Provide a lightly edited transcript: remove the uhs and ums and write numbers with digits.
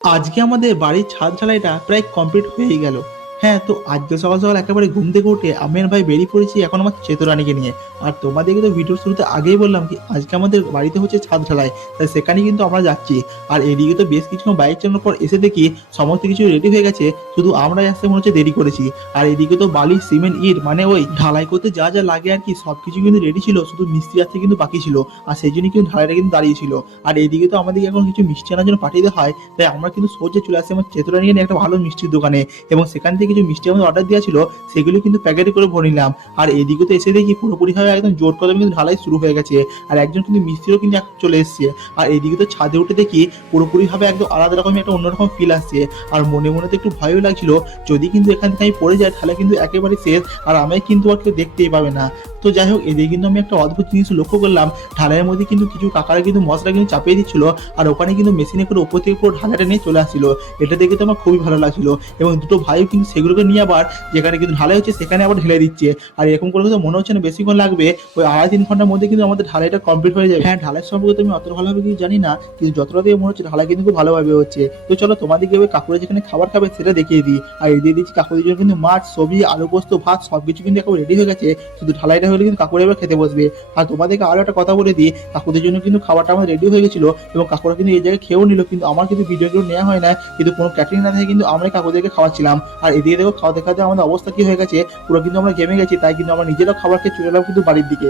আজকে আমাদের বাড়ির ছাদ ঢালাইটা প্রায় কমপ্লিট হয়েই গেল। হ্যাঁ, তো আজকে সকাল সকাল একেবারে ঘুম থেকে উঠে আমি আর ভাই বেরিয়ে পড়েছি এখন আমার চেতরানীকে নিয়ে। আর তোমাদেরকে তো ভিডিওর শুরুতে আগেই বললাম কি আজকে আমাদের বাড়িতে হচ্ছে ছাদ ঢালাই, তাই সেখানে কিন্তু আমরা যাচ্ছি। আর এদিকে তো বেশ কিছুক্ষণ বাইক চালানোর পর এসে দেখি সমস্ত কিছু রেডি হয়ে গেছে, শুধু আমরাই আসতে মনে হচ্ছে দেরি করেছি। আর এদিকে তো বালি সিমেন্ট ইট মানে ওই ঢালাই করতে যা যা লাগে আর কি সবকিছু কিন্তু রেডি ছিল, শুধু মিস্ত্রি আসতে কিন্তু বাকি ছিল। আর সেই জন্য কিন্তু ঢালাইটা কিন্তু দাঁড়িয়েছিল। আর এদিকে তো আমাদেরকে এখন কিছু মিষ্টি আনার জন্য পাঠিয়ে দেওয়া হয়, তাই আমরা কিন্তু সোজা চলে আসি আমার চেতরানী নিয়ে একটা ভালো মিষ্টির দোকানে। এবং সেখান থেকে কিছু মিষ্টি আমাদের অর্ডার দেওয়া ছিল, সেগুলো কিন্তু প্যাকেটে করে ভরে নিলাম। আর এদিকে তো এসে দেখি পুরোপুরিভাবে একদম জোর কদমে কিন্তু ঢালাই শুরু হয়ে গেছে। আর একজন কিন্তু মিস্ত্রিও কিন্তু এখন চলে এসেছে। আর এদিকে তো ছাদে উঠে দেখি পুরোপুরিভাবে একদম আলাদা রকমের একটা অন্যরকম ফিল আসছে। আর মনে মনে তো একটু ভয়ও লাগছিল, যদি কিন্তু এখান থেকে আমি পড়ে যাই তাহলে কিন্তু একেবারে শেষ, আর আমায় কিন্তু আর কেউ দেখতেই পাবে না। তো যাই হোক, এদিকে কিন্তু আমি একটা অদ্ভুত জিনিস লক্ষ্য করলাম, ঢালাইয়ের মধ্যে কিন্তু কিছু কাকারা কিন্তু মশলা কিন্তু চাপিয়ে দিচ্ছিল। আর ওখানে কিন্তু মেশিনে করে উপর থেকে পুরো ঢালাইটা নিয়ে চলে আসছিল। এটা দেখে তো আমার খুবই ভালো লাগছিল। এবং দুটো ভাইও কিন্তু সেগুলোকে নিয়ে আবার যেখানে কিন্তু ঢালাই হচ্ছে সেখানে আবার ঢেলে দিচ্ছে। আর এরকম করে তো মনে হচ্ছে না বেশিক্ষণ লাগবে, ওই 2.5-3 ঘন্টার মধ্যে কিন্তু আমাদের ঢালাইটা কমপ্লিট হয়ে যাবে। হ্যাঁ, ঢালাই সম্পর্কে তো আমি অত ভালোভাবে কিছু জানি না, কিন্তু যতটা দিয়ে মনে হচ্ছে ঢালাই কিন্তু খুব ভালোভাবে হচ্ছে। তো চলো তোমাদেরকে ওই কাকুরা যেখানে খাবার খাবে সেটা দেখিয়ে দিই। আর এদিকে দিচ্ছি কাকুদের জন্য কিন্তু মাছ, সবজি, আলু পোস্ত, ভাত সবকিছু কিন্তু এখন রেডি হয়ে গেছে, শুধু ঢালাইটা হলে কিন্তু কাকুরা এবার খেতে বসবে। আর তোমাদেরকে আরো একটা কথা বলে দিই, কাকুদের জন্য কিন্তু খাবারটা আমার রেডি হয়ে গেছিল, এবং কাকুরা কিন্তু এই জায়গায় খেয়েও নিল, কিন্তু আমার কিন্তু ভিডিওগুলো নেওয়া হয় না, কিন্তু কোনো ক্যাটারিং না থাকে কিন্তু আমরাই কাকুদেরকে খাওয়াচ্ছিলাম। আর এদিকে দেখো খাওয়াতে খাওয়াতে আমাদের অবস্থা কি হয়ে গেছে, পুরো কিন্তু আমরা ঘেমে গেছি, তাই কিন্তু আমরা নিজেরাও খাবার খেয়ে চলে এলাম কিন্তু বাড়ির দিকে।